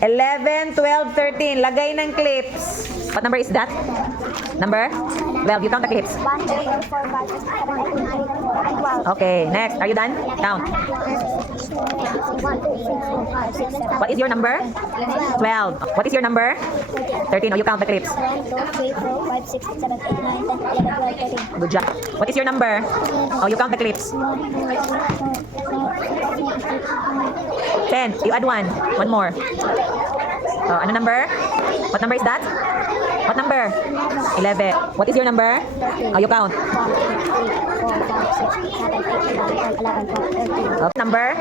11, 12, 13. Lagay ng clips. What number is that? Number? 12. You count the clips. 1, 2, 3, 4, 5, 6, 7, 8, 9, 10, 11, 12. Okay, next. Are you done? Count. 1, 2, 3, 4, 5, 6, 7, 8, What is your number? 12. What is your number? 13. Oh, you count the clips. 1, 2, 3, 4, 5, 6, 7, 8, 9, 10, 11, 12, 13. Good job. What is your number? Oh, you count the clips. 10. You add 1. One more. Oh, ano number? What number is that? What number? 11. What is your number? Oh, you count. 1, 2, 3, 4, 5, 6, 7, 8, 9, 10, 11, 12, 13. Oh, number?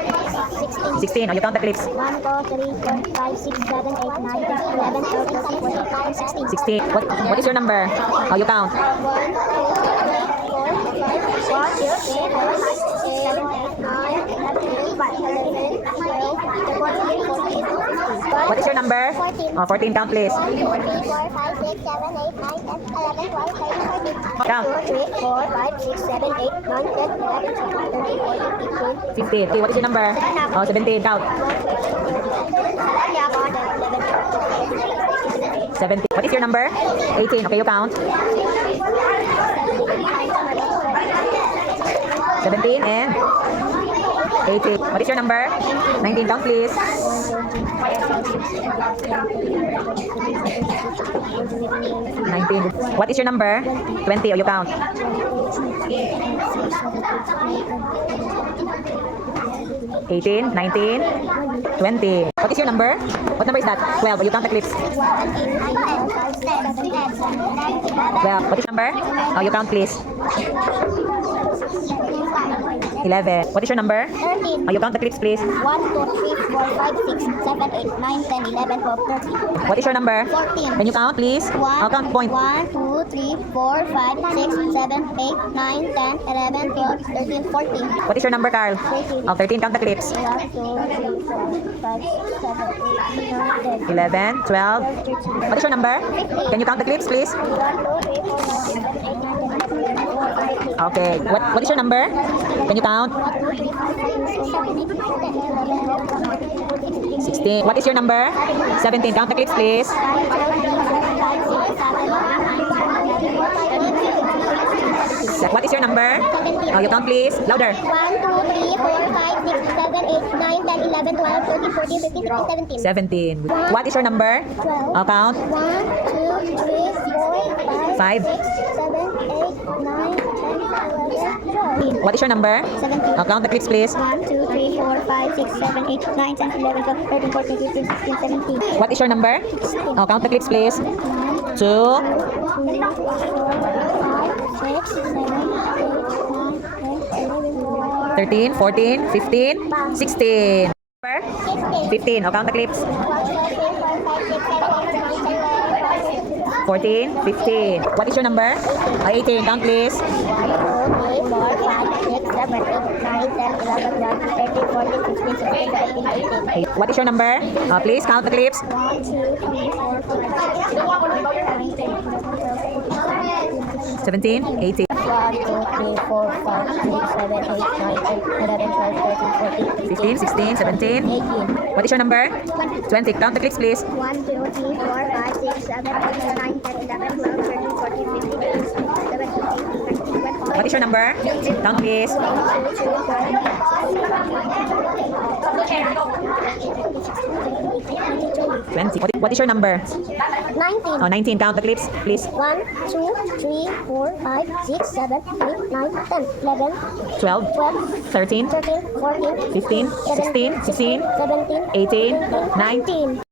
16. Oh, you count the clips. 1, 2, 3, 4, 5, 6, 7, 8, 9, 10, 11, 12, 13, 14, 15, 16. 16. What is your number? Oh, you count. 1, 2, 3, 4, 5, 6, 7, 8, 9, 10, 11, 12, 13, 14, 15, 16. What is your number? 14. Oh, 14. Count, please. 1, 2, 3, 4, 5, 6, 7, 8, 9, 10, 11, 12, 13, 14. Count. 2, 3, 4, 5, 6, 7, 8, 9, 10, 11, 12, 13, 14, 15. 15. Okay, what is your number? Oh, 17. Count. 17. What is your number? 18. Okay, you count. 17 and 18. What is your number? 19. Count, please. 19. What is your number? 20. Oh, you count. 18, 19, 20. What is your number? What number is that? 12. Oh, you count the clips. 12. What is your number? Oh, you count, please. 11. What is your number? 13. Oh, you count the clips, please. 1, 2, 3, 4, 5, 6, 7, 8, 9, 10, 11, 12, 13. What is your number? 14. Can you count, please? 1, I'll count point. 1, 2, 3, 4, 5, 6, 7, 8, 9, 10, 11, 12, 13, 14. What is your number, Carl? 13. Oh, 13. Count the clips. 1, 2, 3, 4, 5, 6, 7, 8, 9, 10. 11, 12. What is your number? Can you count the clips, please? 1, 2, 3, 4, 5, 6, 7, 8, 9, 10, 11, 12, 13, 14. Okay. What is your number? Can you count? 1, 2, 3, 4, 5, 6, 7, 8, 9, 10, 11, 12, 13, 14, 15, 16. What is your number? 17. Count the clips, please. 5, 6, 7, 8, 9, 10, What is your number? 17. Oh, you count, please. Louder. 1, 2, 3, 4, 5, 6, 7, 8, 9, 10, 11, 12, 13, 14, 15, 16, 17. 17. What is your number? 12. Oh, count. 1, 2, 3, 4, 5, 5. 6, 7, 8, 9, 10, 11, 12. What is your number? 17. Oh, count the clips, please. 1, 2, 3, 4, 5, 6, 7, 8, 9, 10, 11, 12, 13, 14, 15, 16, 17. What is your number? Oh, count the clips, please. 2. 2, 3, 4, 5, 6, 7, 8, 9, 10, 11, 12. 13, 14, 15, 16. Number? 15. Oh, count the clips. 14, 15. What is your number? Oh, 18. Count, please. 1, 2, 3, 4, 5, 6, 7, 8, 9, 10, 11, 12, 13, 14, 15, 16, 17, 18. What is your number? Oh, please count the clips. 1, 2, 3, 4, 5, 6, 7, 8, 9, 10, 11, 12, 13, 17, 18. 1, 2, 3, 4, 5, 6, 7, 8, 9, 10, 11, 12, 13, 14, 15, 16, 17. 18. What is your number? 20. Count the clips, please. 1, 2, 3, 4, 5, 6, 7, 8, 9, 10, 11, 12, 13, 14, 15, 16, 17, 18, 19, 20. What is your number? Count, please. 20. What is your number? 19. Oh, 19. Count the clips, please. 1, 2, 3, 4, 5, 6, 7, 8, 9, 10, 11, 12, 12, 13, 13, 14, 15, 16, 17, 17, 18, 19. 19.